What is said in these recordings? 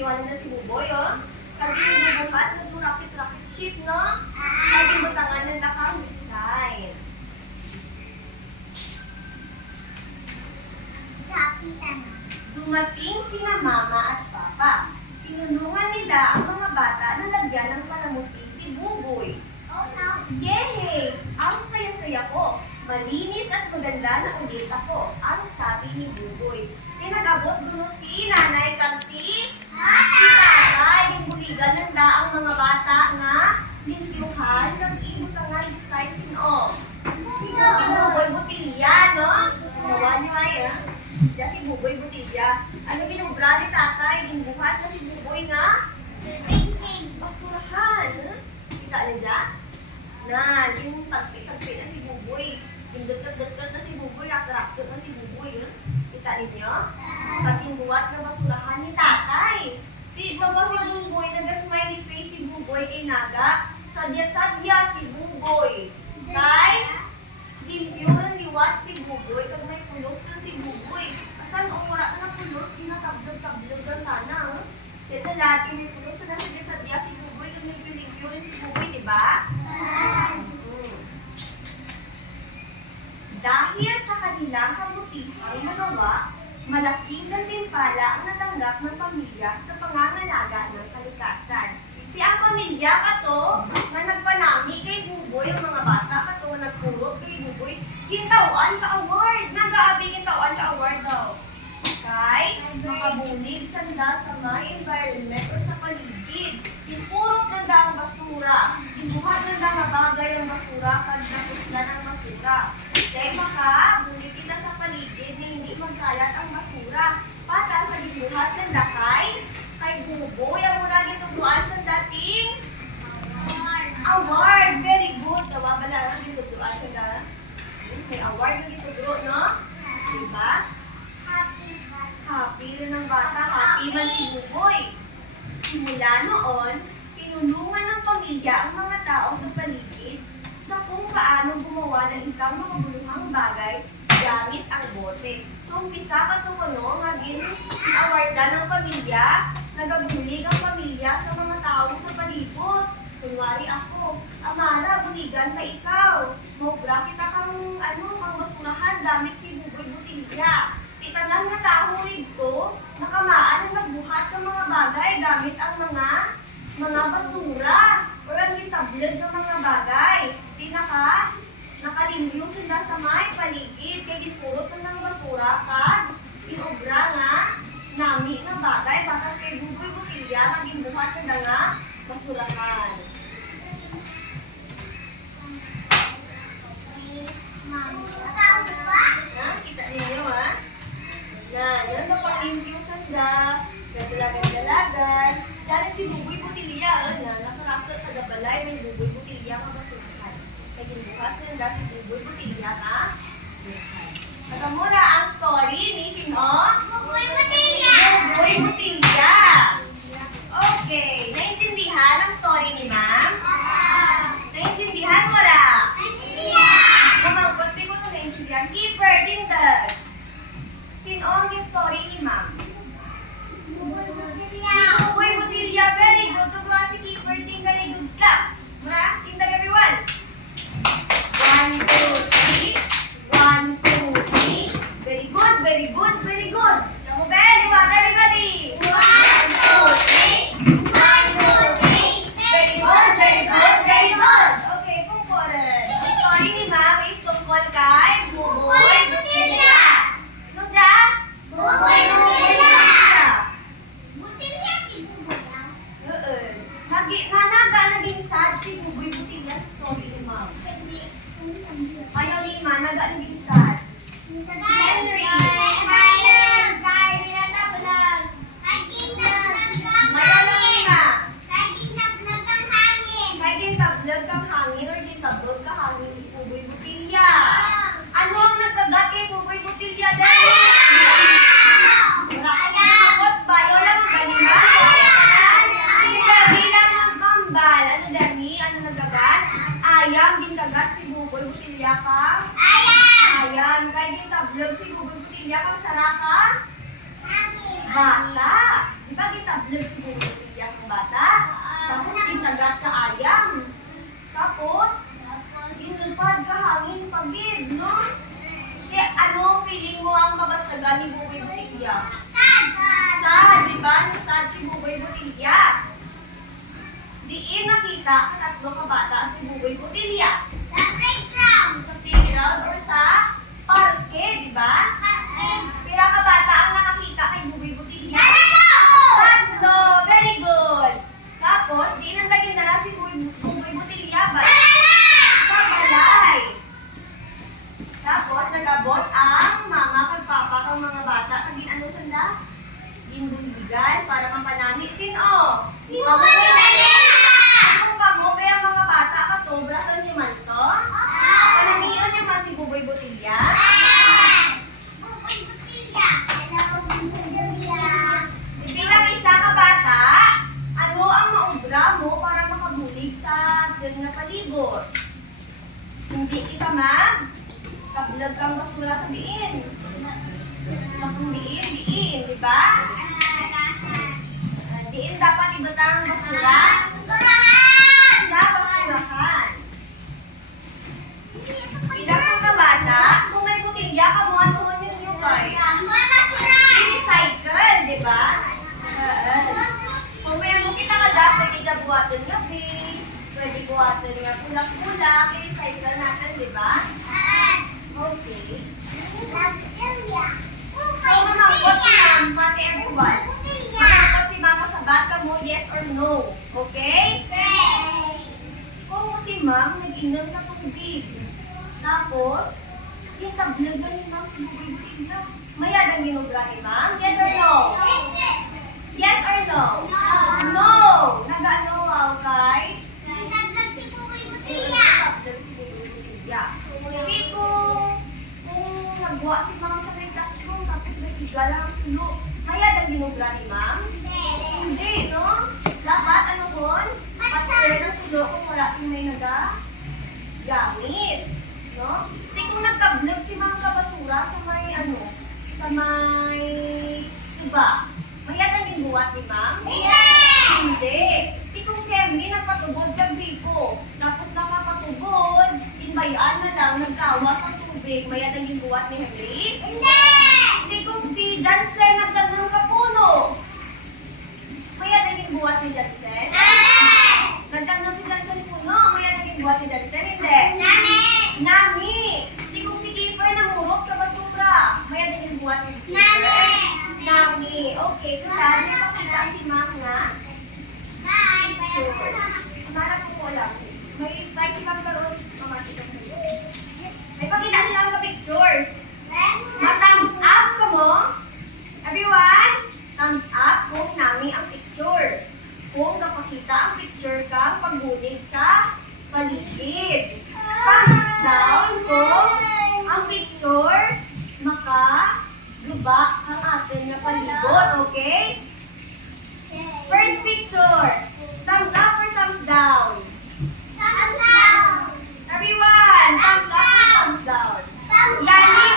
limpyuhan na si Buboy, oh. Kag-inubuhat na itong rocket ship, no? Kag-inubutangan ng lakang design. Dumating sina Mama at Papa. Tinulungan nila ang mga bata na lagyan ng palamuti si Buboy. Yehey! Ang saya-saya ko. Malinis at maganda na ulit ako, ang sabi ni Buboy. Tinagabot doon si Nanay Kalsi. Si Tatay, gibuligan ng daang mga bata na limpyuhan ng ibutangan design sino. Si Buboy Butilya, no? Nawa niyo ay, ha? Diya si Buboy Butilya. Ano ginubra ni Tatay? Ginbuhat na si Buboy nga? Basurahan, ha? Kita na dyan? Na, yung tagpi-tagpi na si Buboy. Yung dagdag-dagdag na si Buboy, rakto-rakto na si Buboy. Kita ninyo? Tagping-buhat na basurahan ni Tatay. Di ba ba si Buboy, nag-smiley face si Buboy kay Naga? Sadya-sadya si Buboy. Kay, limpyo ng liwat si Buboy, kag may pulos na si Buboy. Asan ora na pulos, ginatablog-tablog ang tanang. Kaya lagi may pulos na sadya-sadya si Buboy, kag limpyo-limpyo rin si Buboy, di ba? Dahil sa kanilang kabutihang nagawa, malaking gantimpala ang natanggap ng pamilya sa pangangalaga ng kalikasan. Di ang pamilya kato na nagpanami kay Buboy, ang mga bata kato na nagpurot kay Buboy, gintawan ka-award. Nag-aabi gintawan ka-award daw. Kay makabulig sanda sa may environment o sa paligid. Pinurot ng daang basura. Pinuhat ng daang bagay ang basura pag napuslan ang basura. Kaya makabulig kita sa paligid na hindi magkalat ang basura. Para sa gibuhat ng lakay, kay Buboy ang mula gituduan sa dating award. Very good. Nawabala ang gituduan sa dating. May award na gituduro, no? Diba? Happy rin ng bata. Happy man si Buboy. Simula noon, tinulungan ng pamilya ang mga tao sa paligid sa kung paano gumawa ng isang makabuluhang bagay gamit ang bote. So, umpisa ka ito naging awardan ng pamilya, nagabulig ang pamilya sa mga tao sa palibot. Kunwari ako, Amara, buligan ka ikaw. Mobra kita kang basurahan gamit si Buboy Butilya. Itanan nga tao rito, nakamaan ang nagbuhat ng mga bagay gamit ang mga basura. Walang gitablad ng mga bagay. Nakalimbyo sila sa may paligid, kaya gipurot ng basura kag inobra nga nami ng bagay. Bakas kay Buboy Butilya, naging buhat ng nga basurahan. Kita ninyo, ha? Yan na pang-limpyo sanda, gandalagan-dalagan. Dahil si Buboy Butilya, nakarakot tagabalay, may Buboy Butilya nga basurahan. Kaya ginubuhat nila si Buboy Butilya nga basurahan. Alam mo na ang story ni sino? Buboy Butilya! Buboy Butilya! Okay, naintindihan ang story ni ma'am? Naintindihan mo na? Kumangkot ko nung naintindihan. Keeper, dindag. Sino ang yung story ni ma'am? Buboy Si Butilya! Buboy Butilya. Very good. Tugma si Keeper, ting very good. Clap. Mara, tindag everyone. 1, 2, 3. 1, 2, 3. Very good, very good, very good. Kamu very well, everybody. 1, 2, 3! 1, 2, 3! Very good, very good, very good. Okay, pungkuran. Ang story ni ma'am is tungkol kay Buboy Butilya. Ano dyan? Buboy Butilya! Butilya si Buboy ah. Naging sad si Buboy Butilya sa story ni ma'am. Ayaw ni ma, naging sad. Henry. Mayaw lang ni ma. Kaya gintablag kang hangin or gintablog ka hangin si Buboy Butilya. Ano ang nagkagat kay Buboy Butilya dahil? Nakakot ba? Yun lang ang balima? Si Dami lang ang pambal. Ano Dami? Ano nagkagat? Ayam, ginkagat si Buboy Butilya ka? Ayam. Kaya gintablog si Buboy Butilya kang saraka? Bata. ba gitablag si Buboy Botilya ng bata? Tapos ginagat ka ayam. Tapos, ginulpad ka hangin pagid, no? Kaya ano feeling mo ang mabatsaga ni Buboy Botilya? Sad, di ba? Nasad si Buboy Botilya. Diin nakita ang tatlo ka bata si Buboy Botilya. Sa playground or sa parke, di ba? Pila ka bata ang nakakita kay Buboy Botilya? Tatlo! Very good! Tapos, di nang laging dala si Buboy Botilya ba? Sa balay. Tapos, nag-abot ang mama kag papa kang mga bata. Kagin ano sanda? Ginbuligan para mampanami. Sino? Kung kamo, kaya ang mga bata katobra ka niyo man to? Panamiyon niyo man si Buboy Botilya? Bilang isa ka bata, ano ang maubra mo para makabulig sa dyan na palibot? Hindi kita kablag kang basura sa diin. Sa diin, di ba? Diin dapat ibatang basura sa basurahan. Bilang sa kabata, kung may butilya ka mo, ano yun yung kay? I-recycle, di ba? Kung may kita ka dapat, pwede ka buhatin nga base, pwede buhatin nga kulak-kulak, i-recycle natin, di ba? Okay. So, mamangkot si ma'am, pati everyone. Mamangkot si mama sa bata mo, yes or no. Okay? Kung si ma'am, nag-inom na tubig. Tapos, yung tablag ba ni ma'am si Buboy Botilya? Mayadang ginubra ni ma'am? Yes or no? Yes or no? No! Nag-ano wow kay? Nagtablag si Buboy Botilya. Hindi kung nagwa si ma'am sa may classroom, tapos nasiga lang ang sulo. Mayadang ginubra ni ma'am? Hindi, no? Dapat ano kon? Pat-share ng sulo kung wala kang may gamit. No? Hindi kung nagtablag si ma'am kabasura sa may sa may suba. Mayadang ginuwat ni ma'am? Hindi. Hindi kung si Emily nagpatubod kag gripo. Tapos nakapatubod, inbayaan na lang, nagkawas ang tubig. Mayadang ginuwat ni Henry? Hindi kung si Jansen nagtanong kapuno. Mayadang ginuwat ni Jansen? Nagtanong si Jansen puno. Mayadang ginuwat ni Jansen? Hindi. Nami! Hindi kung si Kiefer namurot ka basura. Mayadang ginuwat ni Kiefer? Nami! Okay, kaya nakakita si ma'am nga. Amara ko lang. May try si ma'am karoon. Mamakita ko kayo. May pakita silang ka pictures. Ma-thumbs up ka mo. Everyone, thumbs up kung nami ang picture. Kung napakita ang picture ka pagbulig sa paligid. Thumbs down kung ang picture makaguba ang atin na palibot. Okay? First picture. Thumbs up or thumbs down? Everyone, thumbs up or thumbs down? Lali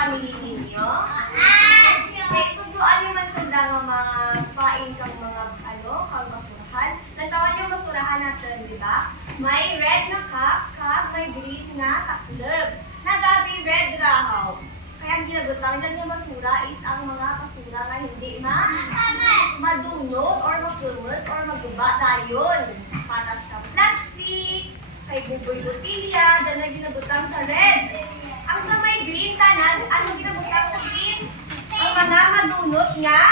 family ninyo? Kaya tuduan yung man sanda nga magpain kang mga kang basurahan. Natawan yung basurahan natin, di ba? May red na cup, may green na taklob. Nagabi red rahaw. Kaya ang ginagutang dyan yung basura is ang mga basura na hindi madunog or mapumus or maguba dayon. Patas ka plastic, kay buboy botilya, dyan na ginagutang sa red. Ang sa may green tanan, ano ginagutang sa green? Ang mga madunot nga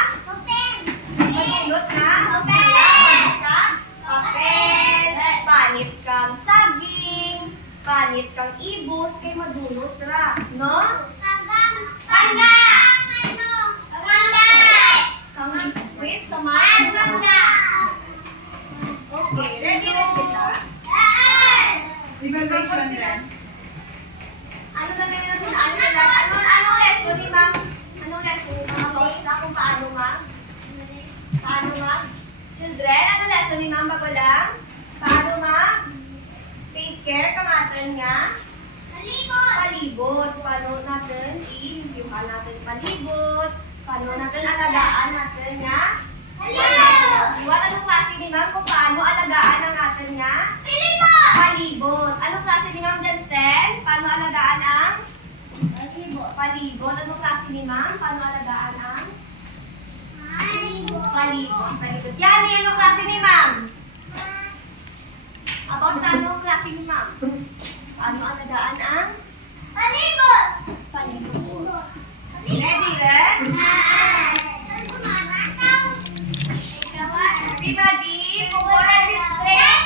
basura, basta papel, panit kang saging, panit kang ibos, kay madunot ra, no? Kang biskwit sa may. Okay, ready na kita? Remember children? Ano na ganyan natin? Anong lesson ni ma'am? Anong lesson ni ma'am? Basta kung paano ma'am? Paano ma'am? Children, anong lesson ni ma'am bago lang? Paano ma'am? Take care, kamatan nga. Palibot. Paano natin i-reviewhan natin palibot? Paano natin alagaan natin nga? Palibot. Anong klase ni ma'am kung paano alagaan ang natin nga? Palibot. Anong klase ni ma'am Jansen? Paano alagaan ang? Palibot. Anong klase ni ma'am? Paano alagaan ang? Palibot. Palibot. Yani, anong klase ni ma'am? About sa anong klase ni ma'am? Paano alagaan ang? Palibot. Ready, Ren? Everybody, pupura sit straight.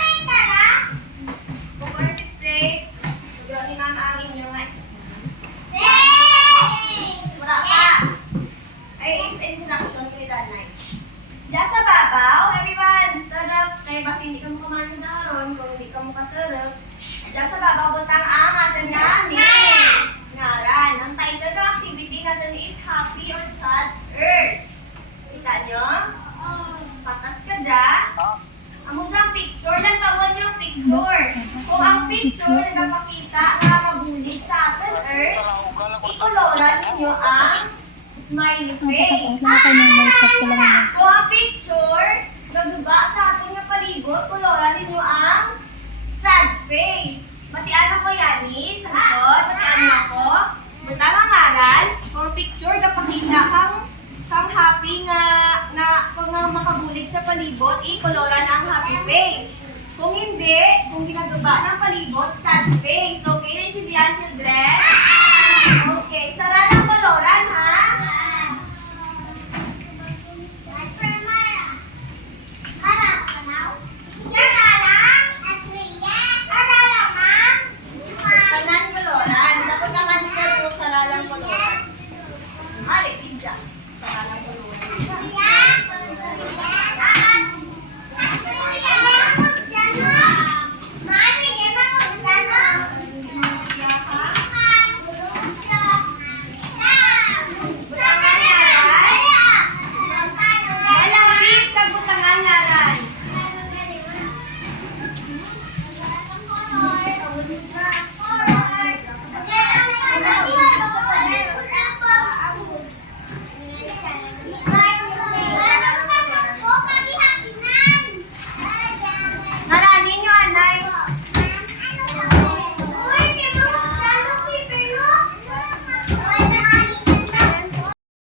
Pupura sit straight. Siguro ni ma'am ang inyong Mura pa. Ay, instruction kay Danay. Diyan sa babaw, everyone, tarap. Kaya basta hindi ka mo kumano na ron, kung hindi ka mo katarap. Diyan sa babaw, butang ang atin namin. Ngaran. Ang title ng activity natin is Happy or Sad Earth. Kita nyo? Patas ka dyan. Amo dyan picture, lantawan yung picture. Kung ang picture na napakita na mabulig sa atin Earth, ikoloran ninyo ang smiley face. Kung ang picture naguba sa atin nga palibot, koloran ninyo ang sad face. Matiano ko yani sa likod, matiano ako. Butang ang ngaran, kung ang picture kapakita kang happy nga kung nga makabulig sa palibot, ikoloran ang happy face. Kung hindi, kung ginagawa ng palibot, sad face. Okay, naintindihan children?